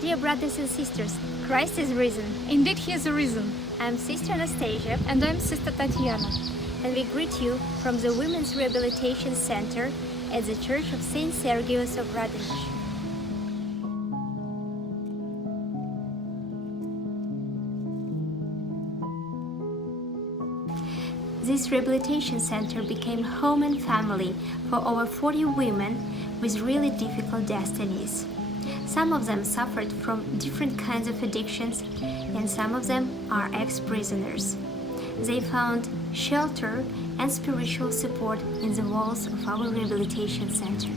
Dear brothers and sisters, Christ is risen. Indeed, He is risen. I'm Sister Anastasia, And I'm Sister Tatiana. and we greet you from the Women's Rehabilitation Center at the Church of Saint Sergius of Radonezh. This rehabilitation center became home and family for over 40 women with really difficult destinies. Some of them suffered from different kinds of addictions, and some of them are ex-prisoners. They found shelter and spiritual support in the walls of our rehabilitation center.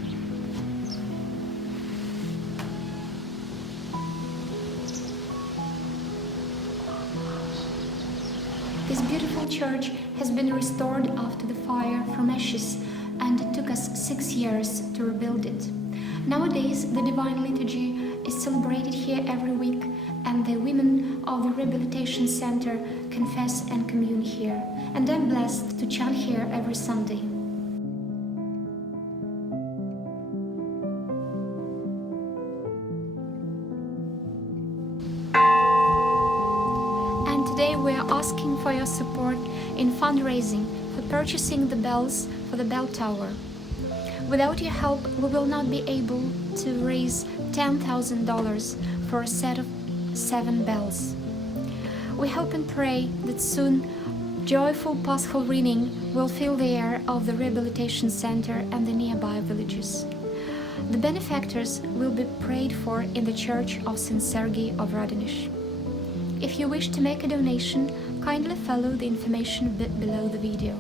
This beautiful church has been restored after the fire from ashes, and it took us 6 years to rebuild it. Nowadays, the Divine Liturgy is celebrated here every week, and the women of the Rehabilitation Center confess and commune here. And I'm blessed to chant here every Sunday. And today we are asking for your support in fundraising for purchasing the bells for the bell tower. Without your help, we will not be able to raise $10,000 for a set of 7 bells. We hope and pray that soon joyful Paschal ringing will fill the air of the Rehabilitation Center and the nearby villages. The benefactors will be prayed for in the Church of St Sergius of Radonezh. If you wish to make a donation, kindly follow the information below the video.